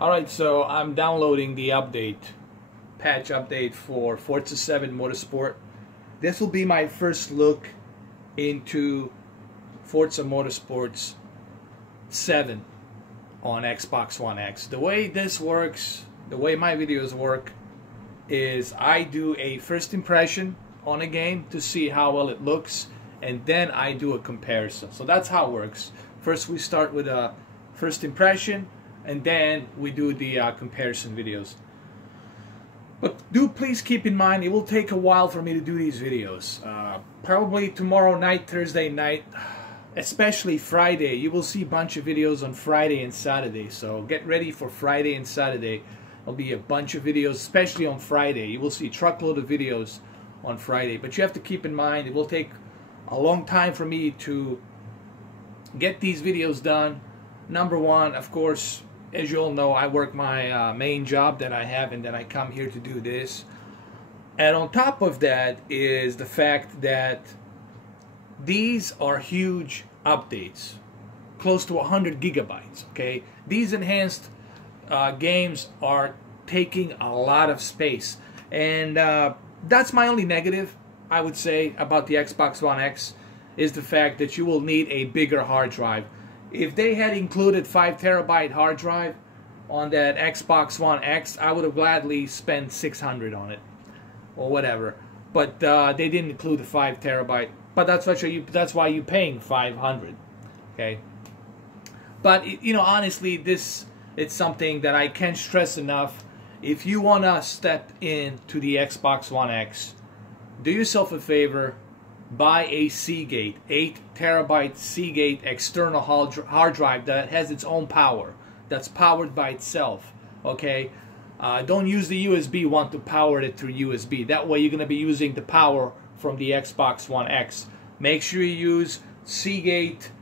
Alright, so I'm downloading the patch update for Forza 7 Motorsport. This will be my first look into Forza Motorsports 7 on Xbox One X. The way this works, the way my videos work, is I do a first impression on a game to see how well it looks, and then I do a comparison. So that's how it works. First we start with a first impression, and then we do the comparison videos. But do please keep in mind, it will take a while for me to do these videos. Probably tomorrow night, Thursday night, especially Friday. You will see a bunch of videos on Friday and Saturday. So get ready for Friday and Saturday. There'll be a bunch of videos, especially on Friday. You will see a truckload of videos on Friday. But you have to keep in mind, it will take a long time for me to get these videos done. Number one, of course, as you all know, I work my main job that I have, and then I come here to do this. And on top of that is the fact that these are huge updates, close to 100 gigabytes. Okay, these enhanced games are taking a lot of space, and that's my only negative, I would say, about the Xbox One X, is the fact that you will need a bigger hard drive. If they had included 5 terabyte hard drive on that Xbox One X, I would have gladly spent $600 on it or whatever. But they didn't include the 5 terabyte. But that's why you're paying $500. Okay. But you know, honestly, it's something that I can't stress enough. If you wanna step into the Xbox One X, do yourself a favor. Buy a Seagate 8 terabyte Seagate external hard drive that has its own power, that's powered by itself. Okay, don't use the USB one to power it through USB. That way you're going to be using the power from the Xbox One X. Make sure you use Seagate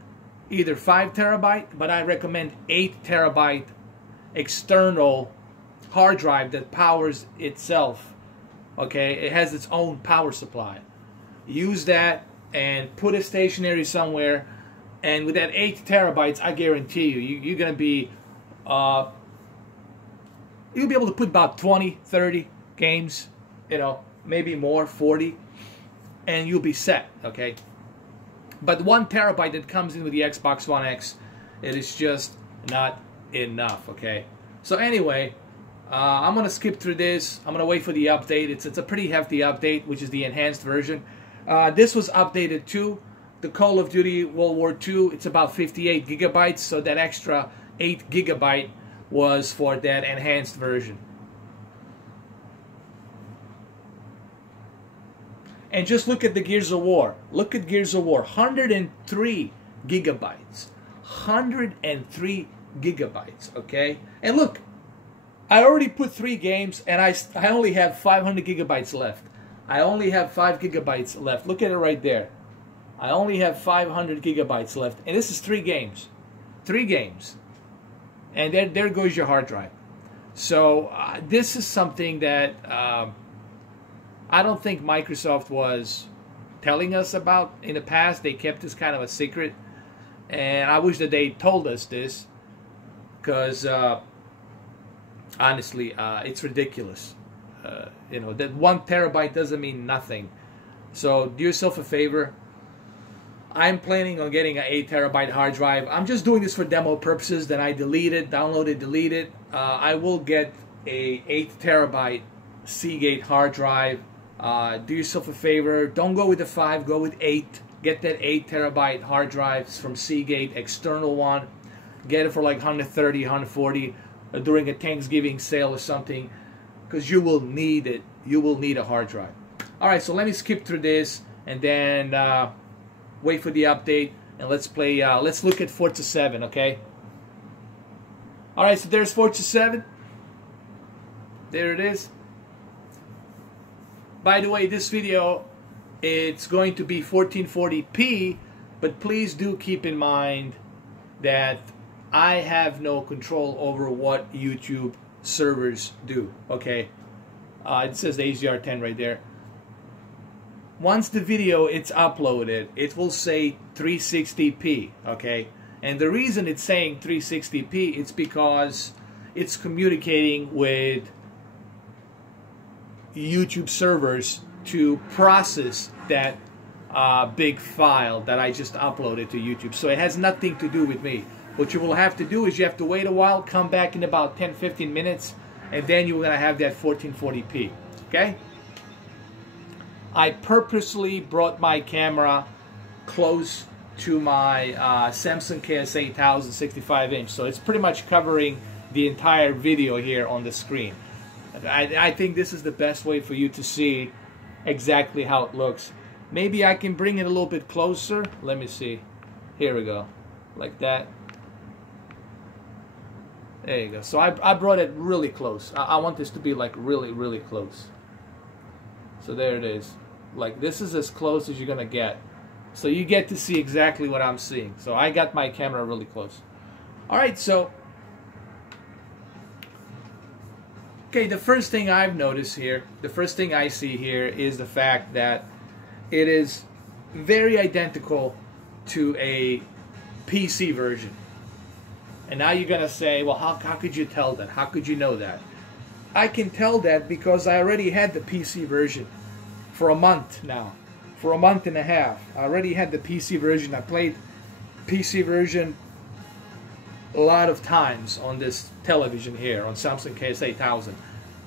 either 5 terabyte, but I recommend 8 terabyte external hard drive that powers itself. Okay, it has its own power supply. Use that and put it stationary somewhere, and with that 8 terabytes, I guarantee you're gonna be you'll be able to put about 20, 30 games, you know, maybe more, 40, and you'll be set. Okay, but 1 terabyte that comes in with the Xbox One X, it is just not enough. Okay, so anyway, I'm gonna skip through this. I'm gonna wait for the update. It's a pretty hefty update, which is the enhanced version. This was updated too. The Call of Duty World War II, it's about 58 gigabytes, so that extra 8 gigabyte was for that enhanced version. And just look at the Gears of War. Look at Gears of War, 103 gigabytes. 103 gigabytes, okay? And look, I already put 3 games, and I only have 500 gigabytes left. I only have 5 gigabytes left. Look at it right there. I only have 500 gigabytes left. And this is 3 games. 3 games. And there goes your hard drive. So this is something that I don't think Microsoft was telling us about in the past. They kept this kind of a secret. And I wish that they told us this. Because honestly, it's ridiculous. You know, that 1 terabyte doesn't mean nothing. So do yourself a favor. I'm planning on getting an 8 terabyte hard drive. I'm just doing this for demo purposes. Then I delete it, download it, delete it. I will get a 8 terabyte Seagate hard drive. Do yourself a favor. Don't go with the 5, go with 8. Get that 8 terabyte hard drives from Seagate, external one. Get it for like 130, 140 during a Thanksgiving sale or something. Because you will need it. You will need a hard drive. Alright, so let me skip through this and then wait for the update, and let's play. Let's look at Forza 7, okay? Alright, so there's Forza 7. There it is. By the way, this video, it's going to be 1440p, but please do keep in mind that I have no control over what YouTube servers do. Okay, it says the HDR10 right there. Once the video it's uploaded, it will say 360p. Okay, and the reason it's saying 360p, it's because it's communicating with YouTube servers to process that big file that I just uploaded to YouTube. So it has nothing to do with me. What you will have to do is you have to wait a while, come back in about 10-15 minutes, and then you're going to have that 1440p. Okay? I purposely brought my camera close to my Samsung KS8000 65-inch, so it's pretty much covering the entire video here on the screen. I think this is the best way for you to see exactly how it looks. Maybe I can bring it a little bit closer. Let me see. Here we go. Like that. There you go. So I brought it really close. I want this to be like really, really close. So there it is. Like, this is as close as you're going to get. So you get to see exactly what I'm seeing. So I got my camera really close. Alright, so okay, the first thing I've noticed here, the first thing I see here is the fact that it is very identical to a PC version. And now you're going to say, well, how could you tell that? How could you know that? I can tell that because I already had the PC version for a month now. For a month and a half. I already had the PC version. I played PC version a lot of times on this television here, on Samsung KS8000.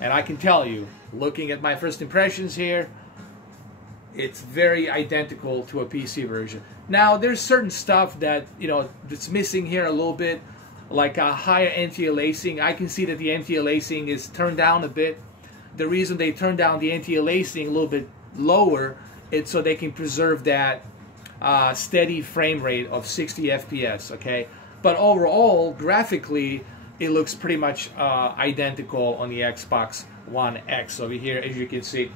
And I can tell you, looking at my first impressions here, it's very identical to a PC version. Now, there's certain stuff that, you know, that's missing here a little bit, like a higher anti-aliasing. I can see that the anti-aliasing is turned down a bit. The reason they turned down the anti-aliasing a little bit lower, it's so they can preserve that steady frame rate of 60 FPS, okay? But overall, graphically, it looks pretty much identical on the Xbox One X over here, as you can see.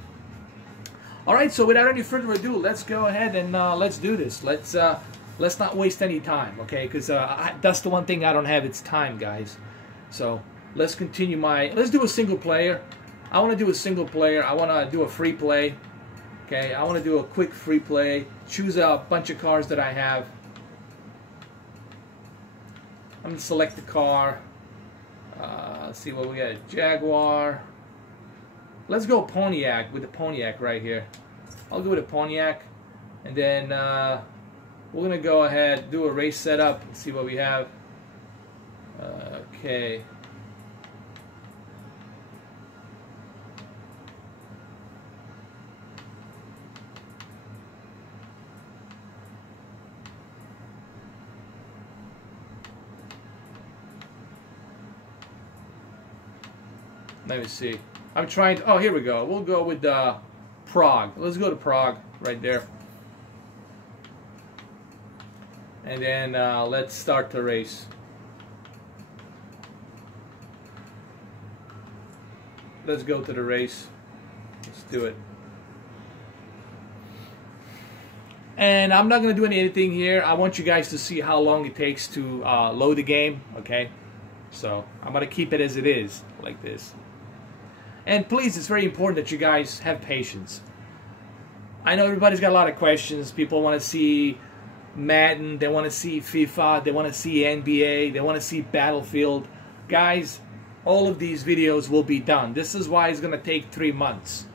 Alright, so without any further ado, let's go ahead and let's do this. Let's not waste any time, okay? Because that's the one thing I don't have, it's time, guys. So let's continue let's do a single player. I want to do a single player. I want to do a free play. Okay, I want to do a quick free play. Choose a bunch of cars that I have. I'm going to select the car. Let's see what we got. Jaguar. Let's go Pontiac with the Pontiac right here. I'll go with a Pontiac. And then we're going to go ahead, do a race setup, and see what we have. Okay. Let me see. I'm trying to, oh, here we go. We'll go with Prague. Let's go to Prague right there. And then let's start the race. Let's go to the race. Let's do it. And I'm not going to do anything here. I want you guys to see how long it takes to load the game, okay? So I'm going to keep it as it is, like this. And please, it's very important that you guys have patience. I know everybody's got a lot of questions. People want to see Madden, they want to see FIFA, they want to see NBA, they want to see Battlefield. Guys, all of these videos will be done. This is why it's going to take 3 months.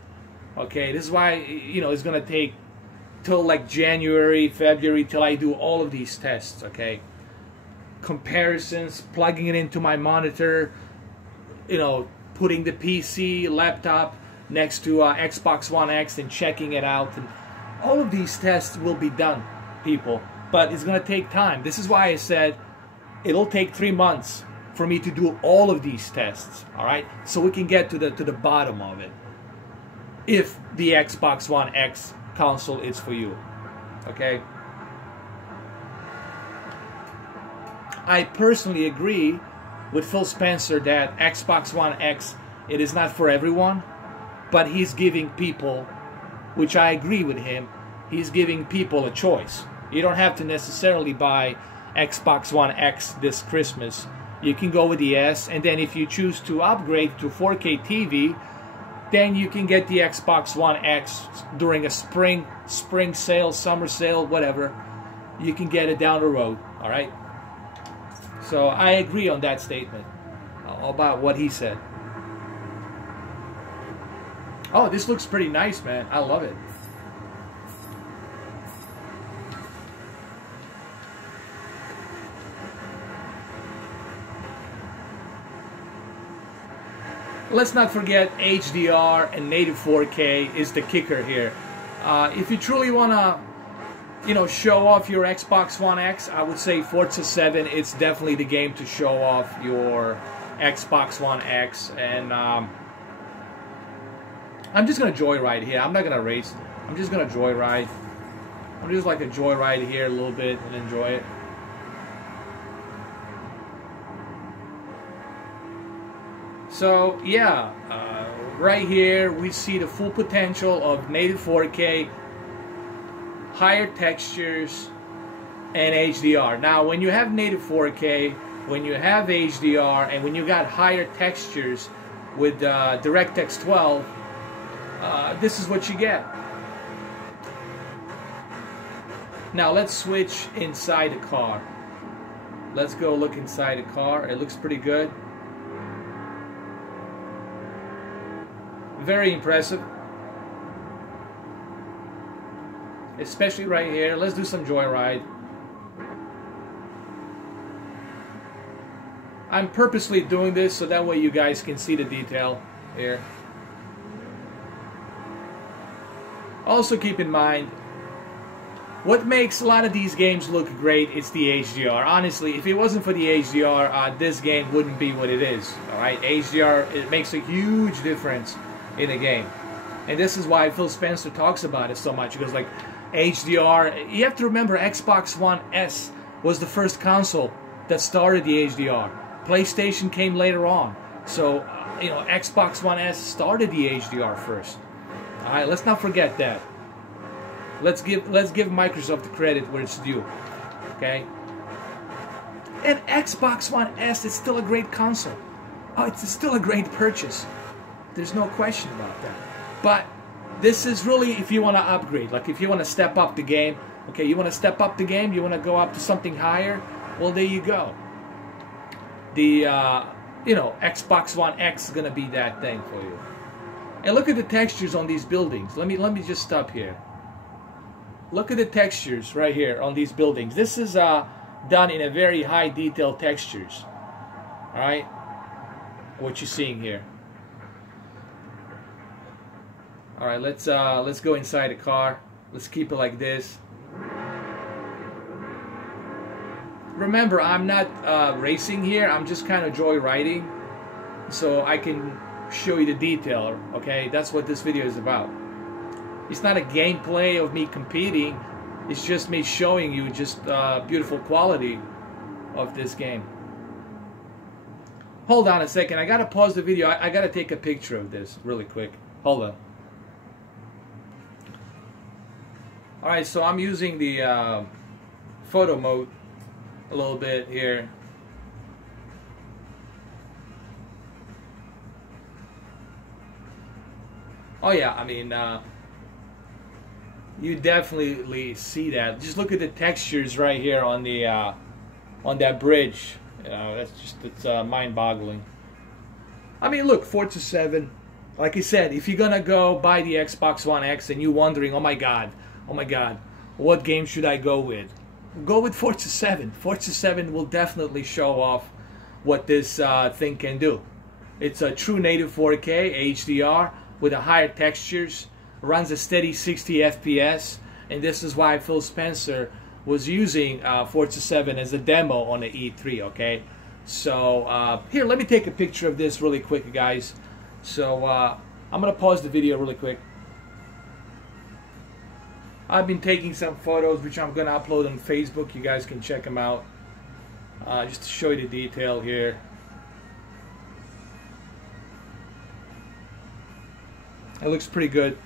Okay, this is why, you know, it's going to take till like January, February, till I do all of these tests, okay? Comparisons, plugging it into my monitor, you know, putting the PC, laptop next to Xbox One X and checking it out. And all of these tests will be done, people. But it's going to take time. This is why I said it'll take 3 months for me to do all of these tests, all right? So we can get to the bottom of it. If the Xbox One X console is for you, okay? I personally agree with Phil Spencer that Xbox One X, it is not for everyone, but he's giving people, which I agree with him, he's giving people a choice. You don't have to necessarily buy Xbox One X this Christmas. You can go with the S, and then if you choose to upgrade to 4K TV, then you can get the Xbox One X during a spring sale, summer sale, whatever. You can get it down the road, all right? So I agree on that statement. about what he said. Oh, this looks pretty nice, man. I love it. Let's not forget HDR and native 4K is the kicker here. If you truly want to, show off your Xbox One X, I would say Forza 7. It's definitely the game to show off your Xbox One X. And I'm just gonna joyride here. I'm not gonna race. I'm just gonna joyride. I'm just like a joyride here a little bit and enjoy it. So yeah, right here we see the full potential of native 4K, higher textures, and HDR. Now when you have native 4K, when you have HDR, and when you got higher textures with DirectX 12, this is what you get. Now let's switch inside the car. Let's go look inside the car. It looks pretty good. Very impressive. Especially right here. Let's do some joyride. I'm purposely doing this so that way you guys can see the detail here. Also keep in mind, what makes a lot of these games look great is the HDR. Honestly, if it wasn't for the HDR, this game wouldn't be what it is. Alright, HDR, it makes a huge difference in a game. And this is why Phil Spencer talks about it so much. Because like HDR, you have to remember Xbox One S was the first console that started the HDR. PlayStation came later on. So, Xbox One S started the HDR first. Alright, let's not forget that. Let's give Microsoft the credit where it's due. Okay? And Xbox One S is still a great console. Oh, it's still a great purchase. There's no question about that. But this is really if you want to upgrade. Like if you want to step up the game. Okay, you want to step up the game? You want to go up to something higher? Well, there you go. The, Xbox One X is going to be that thing for you. And look at the textures on these buildings. Let me just stop here. Look at the textures right here on these buildings. This is done in a very high detail textures. All right, what you're seeing here. All right, let's go inside the car. Let's keep it like this. Remember, I'm not racing here. I'm just kind of joyriding, so I can show you the detail. Okay, that's what this video is about. It's not a gameplay of me competing. It's just me showing you just beautiful quality of this game. Hold on a second. I gotta pause the video. I gotta take a picture of this really quick. Hold on. Alright, so I'm using the photo mode a little bit here. Oh yeah, I mean, you definitely see that. Just look at the textures right here on the on that bridge. It's mind-boggling. I mean, look, Forza 7. Like I said, if you're gonna go buy the Xbox One X and you're wondering, oh my God, what game should I go with? Go with Forza 7. Forza 7 will definitely show off what this thing can do. It's a true native 4K HDR with a higher textures, runs a steady 60 FPS, and this is why Phil Spencer was using Forza 7 as a demo on the E3. Okay, so here, let me take a picture of this really quick, guys. So I'm gonna pause the video really quick. I've been taking some photos which I'm gonna upload on Facebook. You guys can check them out, just to show you the detail here. It looks pretty good.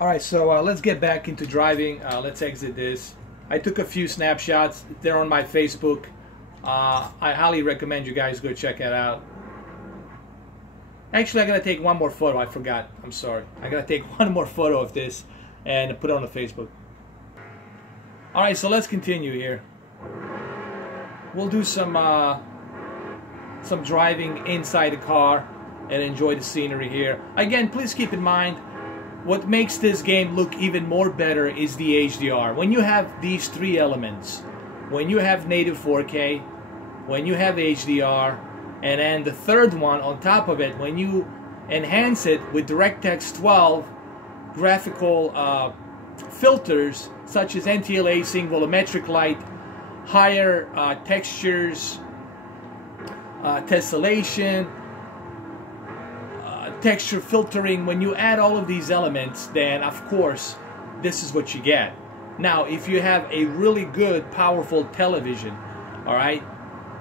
Alright, so let's get back into driving. Let's exit this. I took a few snapshots. They're on my Facebook. I highly recommend you guys go check it out. Actually, I gotta take one more photo. I forgot. I'm sorry. I gotta take one more photo of this and put it on the Facebook. Alright, so let's continue here. We'll do some some driving inside the car and enjoy the scenery here. Again, please keep in mind, what makes this game look even more better is the HDR. When you have these three elements, when you have native 4K, when you have HDR, and then the third one on top of it, when you enhance it with DirectX 12 graphical filters such as anti-aliasing, volumetric light, higher textures, tessellation, texture filtering, when you add all of these elements, then of course this is what you get. Now if you have a really good powerful television, alright,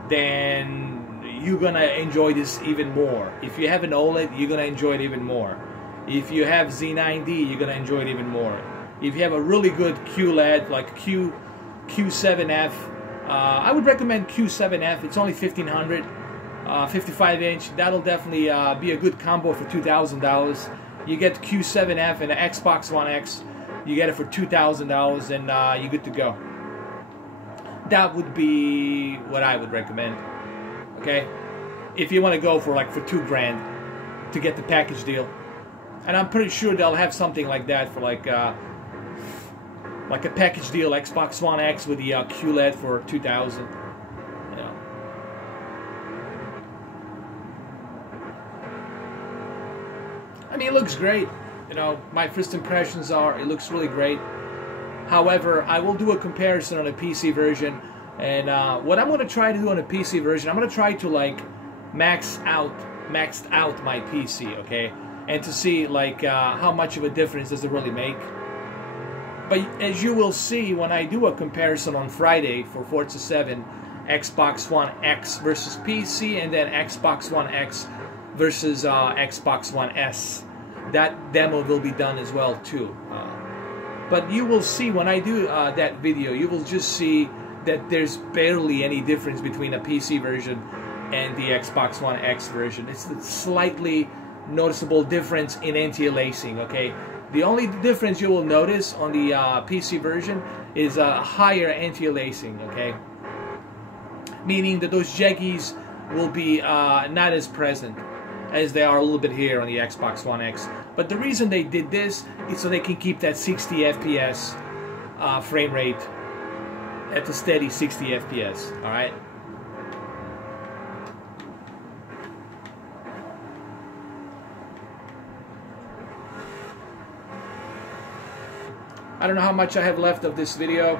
then you're gonna enjoy this even more. If you have an OLED, you're gonna enjoy it even more. If you have Z9D, you're gonna enjoy it even more. If you have a really good QLED like Q7F, I would recommend Q7F. It's only $1,500, 55-inch. That'll definitely be a good combo for $2,000. You get Q7F and an Xbox One X. You get it for $2,000, and you're good to go. That would be what I would recommend. Okay, if you want to go for like for $2,000 to get the package deal, and I'm pretty sure they'll have something like that for like a package deal, Xbox One X with the QLED for $2,000. You know. I mean, it looks great. You know, my first impressions are it looks really great. However, I will do a comparison on a PC version, and what I'm going to try to do on a PC version, I'm going to try to like maxed out my PC, okay, and to see like how much of a difference does it really make. But as you will see when I do a comparison on Friday for Forza 7, Xbox One X versus PC, and then Xbox One X versus Xbox One S, that demo will be done as well too. But you will see when I do that video, you will just see that there's barely any difference between a PC version and the Xbox One X version. It's a slightly noticeable difference in anti-aliasing, okay? The only difference you will notice on the PC version is a higher anti-aliasing, okay? Meaning that those jaggies will be not as present as they are a little bit here on the Xbox One X. But the reason they did this is so they can keep that 60 FPS frame rate at a steady 60 FPS, alright? I don't know how much I have left of this video.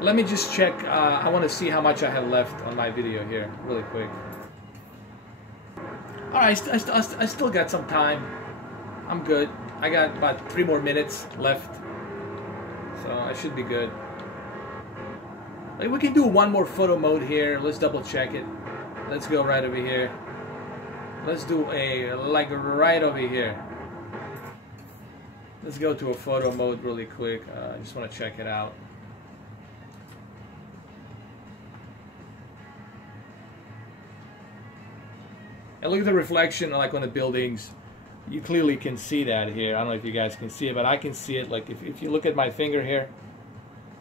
Let me just check. I want to see how much I have left on my video here, really quick. Alright, I still got some time. I'm good. I got about 3 more minutes left. So I should be good. Like, we can do one more photo mode here. Let's double check it. Let's go right over here. Let's do a, like right over here. Let's go to a photo mode really quick. I just want to check it out. And look at the reflection, like on the buildings. You clearly can see that here. I don't know if you guys can see it, but I can see it. Like if you look at my finger here,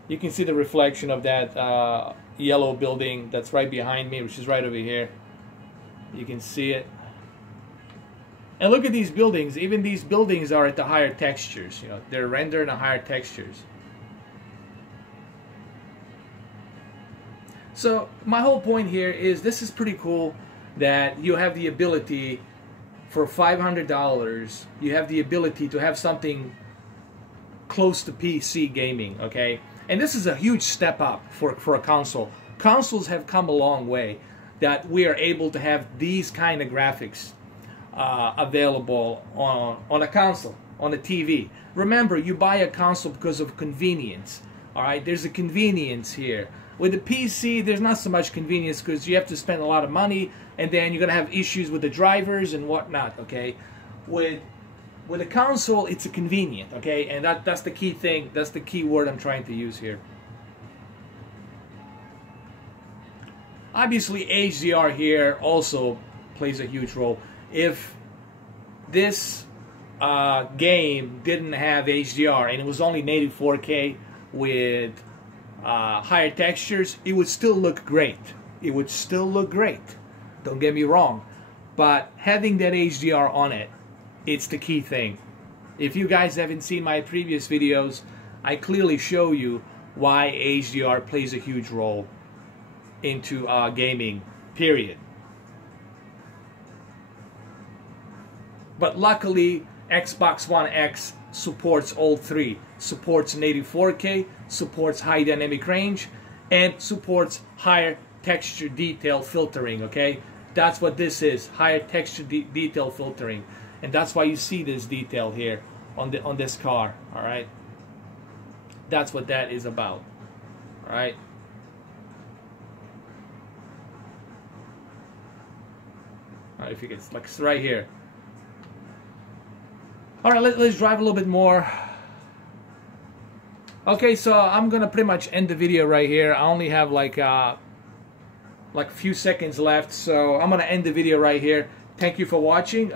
you can see the reflection of that yellow building that's right behind me, which is right over here. You can see it. And look at these buildings. Even these buildings are at the higher textures. You know, they're rendered in the higher textures. So my whole point here is this is pretty cool that you have the ability for $500. You have the ability to have something close to PC gaming. Okay, and this is a huge step up for a console. Consoles have come a long way that we are able to have these kind of graphics available on a console, on a TV. Remember, you buy a console because of convenience. Alright, there's a convenience here. With the PC, there's not so much convenience because you have to spend a lot of money, and then you're going to have issues with the drivers and whatnot, okay? With a console, it's a convenient, okay? And that's the key thing, that's the key word I'm trying to use here. Obviously, HDR here also plays a huge role. If this game didn't have HDR and it was only native 4K with higher textures, it would still look great. It would still look great. Don't get me wrong. But having that HDR on it, it's the key thing. If you guys haven't seen my previous videos, I clearly show you why HDR plays a huge role into gaming, period. But luckily, Xbox One X supports all three. Supports native 4K, supports high dynamic range, and supports higher texture detail filtering, okay? That's what this is, higher texture detail filtering. And that's why you see this detail here on this car, all right? That's what that is about, all right? All right, if you can, like it's right here. All right, let's drive a little bit more. Okay, so I'm gonna pretty much end the video right here. I only have like a few seconds left, so I'm gonna end the video right here. Thank you for watching.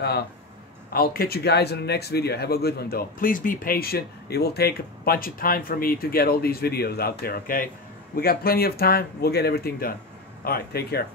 I'll catch you guys in the next video. Have a good one though. Please be patient. It will take a bunch of time for me to get all these videos out there, okay? We got plenty of time. We'll get everything done. All right, take care.